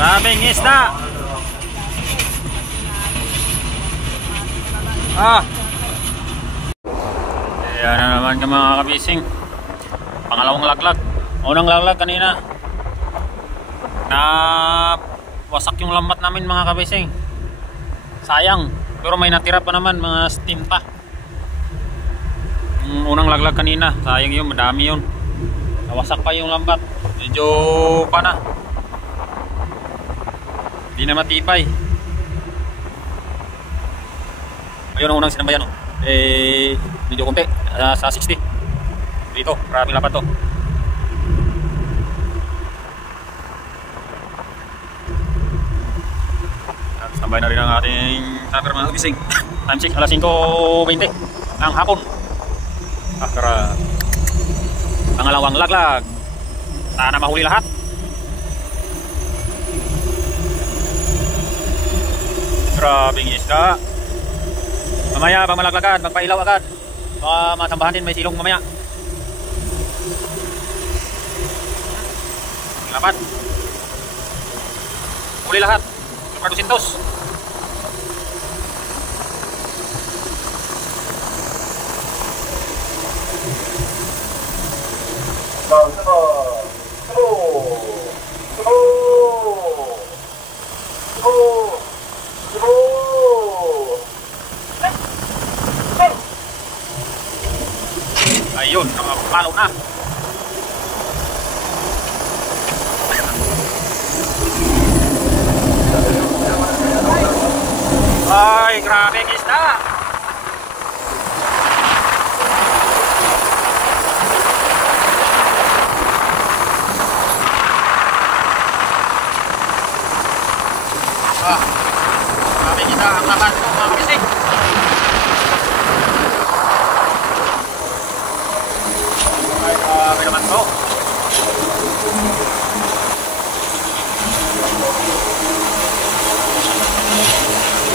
Daming isda. Ayan na naman ka mga kabising. Pangalawang laglag. Unang laglag kanina. Na wasak yung lambat namin mga kabising. Sayang. Pero may natira pa naman, mga steam pa. Unang laglag kanina. Sayang yun, madami yun. Nawasak pa yung lambat. Medyo pa na. Hindi na matibay. Ayun ang unang sinambayan. Medyo konti. Sa 60. Dito, maraming lapat to. Tambay na rin ang ating number mga kabising. Time 6, alas 5:20 ng hapon. Kara pangalawang laglag. Sana mahuli lahat. Grabing isda. Mamaya pag malaglag agad, magpailaw agad. Baka matambahan din, may silong mamaya. Lapat. Huli lahat. Super 200. Ayun, nakapalo na. Ay, grabe ang isda. Grabe ang isda ang laban ko mga kabising. Ay, grabe naman to.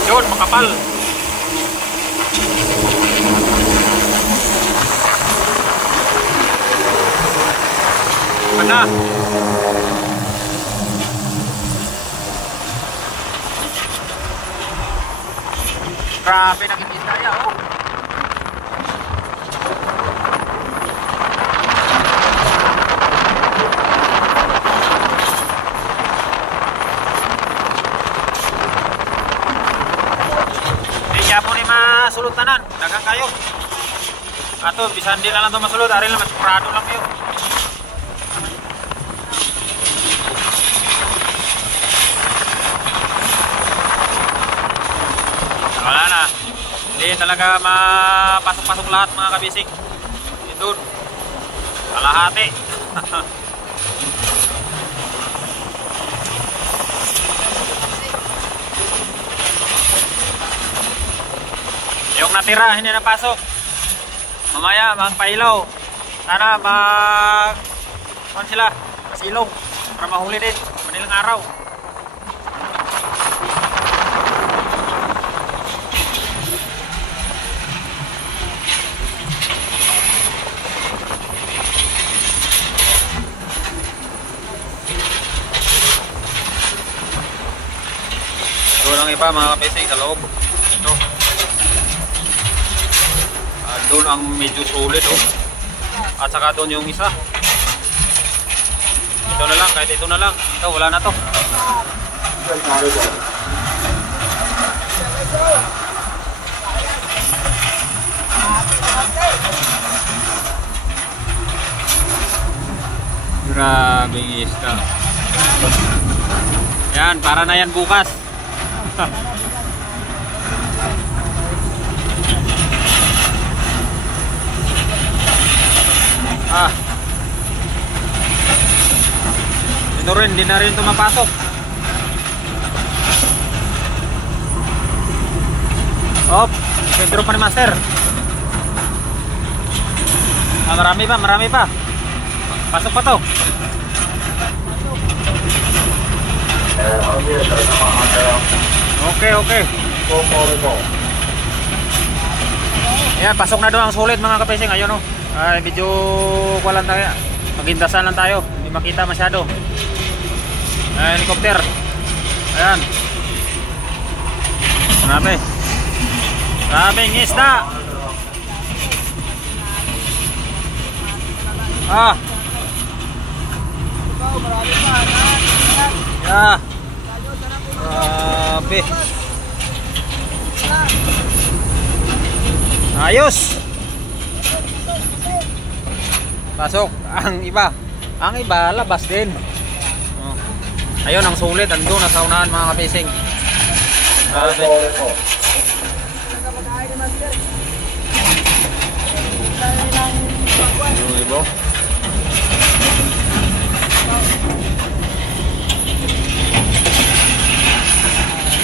Yun, makapal. Mana? Grabe nakikita niya, oh. Po ni masulutanan, dagang kayo. Ato bisan di lang to masulot, ari lang mas prado lang kayo. Wala na. Hindi talaga mapasok-pasok lahat mga kabisik. Ito. Kalahati. Yung natira, hindi napasok. Mamaya, magpailaw. Sana kuhan sila, masilong. Para mahuli din, manilang araw. Ito lang iba mga kapising sa loob. Ito. Doon ang medyo solid, oh. At saka doon yung isa. Ito na lang, kahit ito na lang. Ito, wala na to. Grabing isda. Yan, para na yan bukas. Ito rin, hindi na rin ito mapasok. Op, sentro pa ni Master. Marami pa. Pasok pa to. Okay. Ayan, pasok na doon ang sulit mga kapesing. Ayun, oh. Ay, medyo kuwalan tayo. Magindasan lang tayo. Hindi makita masyado. Helicopter. Ayan. Grabe. Grabing isda. Ah. Yeah. Grabe. Ayos. Pasok ang iba. Ang iba labas din. Oh. Ayun ang sulit, andun na sa unahan mga kapising. Grabe. Ayun, ibo.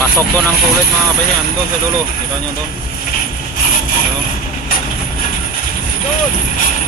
Pasok doon ang sulit mga kapising. Andun sa dulo. Kita nyo doon. Doon.